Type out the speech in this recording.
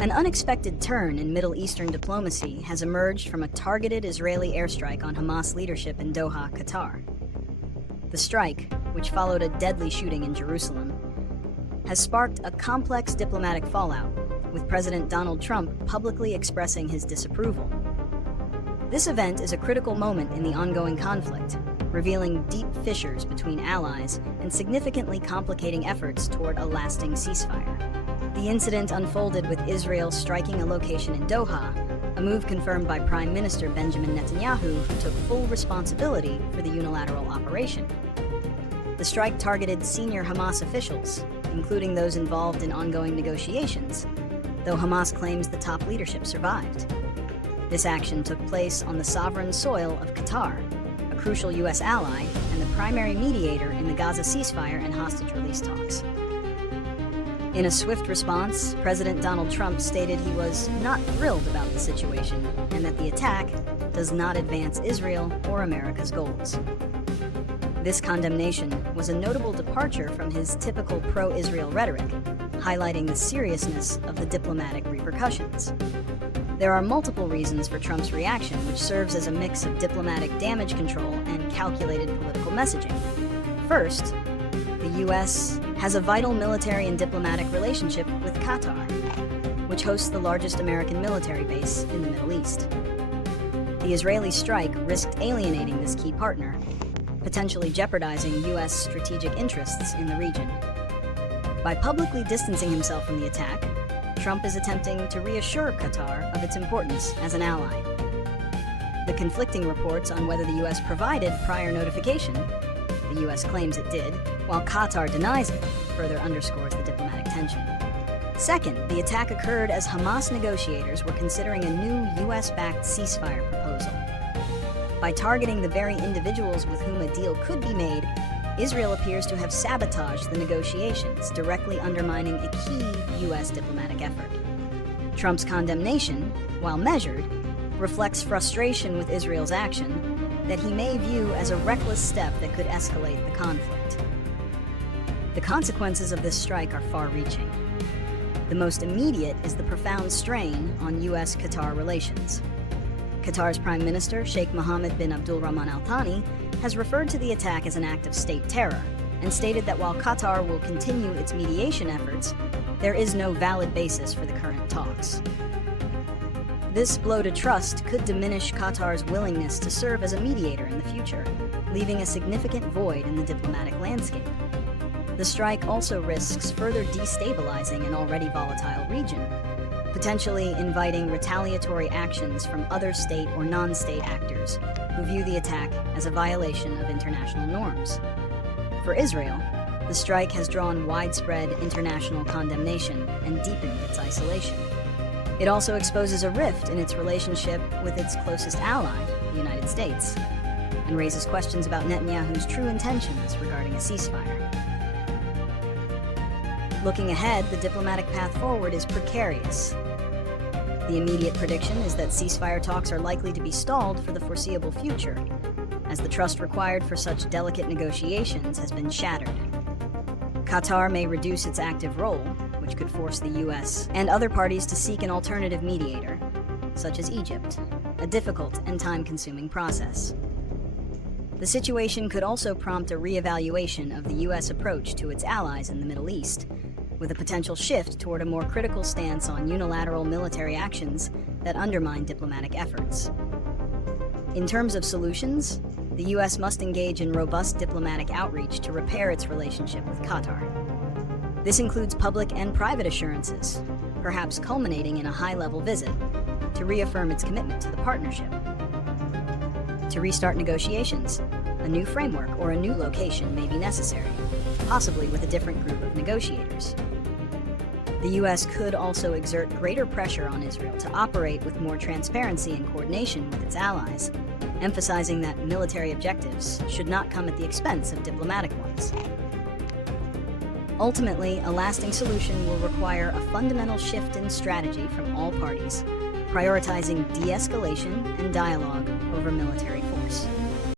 An unexpected turn in Middle Eastern diplomacy has emerged from a targeted Israeli airstrike on Hamas leadership in Doha, Qatar. The strike, which followed a deadly shooting in Jerusalem, has sparked a complex diplomatic fallout, with President Donald Trump publicly expressing his disapproval. This event is a critical moment in the ongoing conflict, revealing deep fissures between allies and significantly complicating efforts toward a lasting ceasefire. The incident unfolded with Israel striking a location in Doha, a move confirmed by Prime Minister Benjamin Netanyahu, who took full responsibility for the unilateral operation. The strike targeted senior Hamas officials, including those involved in ongoing negotiations, though Hamas claims the top leadership survived. This action took place on the sovereign soil of Qatar, a crucial U.S. ally and the primary mediator in the Gaza ceasefire and hostage release talks. In a swift response, President Donald Trump stated he was not thrilled about the situation and that the attack does not advance Israel or America's goals. This condemnation was a notable departure from his typical pro-Israel rhetoric, highlighting the seriousness of the diplomatic repercussions. There are multiple reasons for Trump's reaction, which serves as a mix of diplomatic damage control and calculated political messaging. First, the U.S. has a vital military and diplomatic relationship with Qatar, which hosts the largest American military base in the Middle East. The Israeli strike risked alienating this key partner, potentially jeopardizing U.S. strategic interests in the region. By publicly distancing himself from the attack, Trump is attempting to reassure Qatar of its importance as an ally. The conflicting reports on whether the U.S. provided prior notification, the U.S. claims it did, while Qatar denies it, further underscores the diplomatic tension. Second, the attack occurred as Hamas negotiators were considering a new U.S.-backed ceasefire proposal. By targeting the very individuals with whom a deal could be made, Israel appears to have sabotaged the negotiations, directly undermining a key U.S. diplomatic effort. Trump's condemnation, while measured, reflects frustration with Israel's action that he may view as a reckless step that could escalate the conflict. The consequences of this strike are far-reaching. The most immediate is the profound strain on U.S.-Qatar relations. Qatar's Prime Minister, Sheikh Mohammed bin Abdulrahman Al Thani, has referred to the attack as an act of state terror and stated that while Qatar will continue its mediation efforts, there is no valid basis for the current talks. This blow to trust could diminish Qatar's willingness to serve as a mediator in the future, leaving a significant void in the diplomatic landscape. The strike also risks further destabilizing an already volatile region, potentially inviting retaliatory actions from other state or non-state actors who view the attack as a violation of international norms. For Israel, the strike has drawn widespread international condemnation and deepened its isolation. It also exposes a rift in its relationship with its closest ally, the United States, and raises questions about Netanyahu's true intentions regarding a ceasefire. Looking ahead, the diplomatic path forward is precarious. The immediate prediction is that ceasefire talks are likely to be stalled for the foreseeable future, as the trust required for such delicate negotiations has been shattered. Qatar may reduce its active role, which could force the U.S. and other parties to seek an alternative mediator, such as Egypt, a difficult and time-consuming process. The situation could also prompt a re-evaluation of the U.S. approach to its allies in the Middle East, with a potential shift toward a more critical stance on unilateral military actions that undermine diplomatic efforts. In terms of solutions, the U.S. must engage in robust diplomatic outreach to repair its relationship with Qatar. This includes public and private assurances, perhaps culminating in a high-level visit, to reaffirm its commitment to the partnership. To restart negotiations, a new framework or a new location may be necessary, possibly with a different group of negotiators. The U.S. could also exert greater pressure on Israel to operate with more transparency and coordination with its allies, emphasizing that military objectives should not come at the expense of diplomatic ones. Ultimately, a lasting solution will require a fundamental shift in strategy from all parties, prioritizing de-escalation and dialogue over military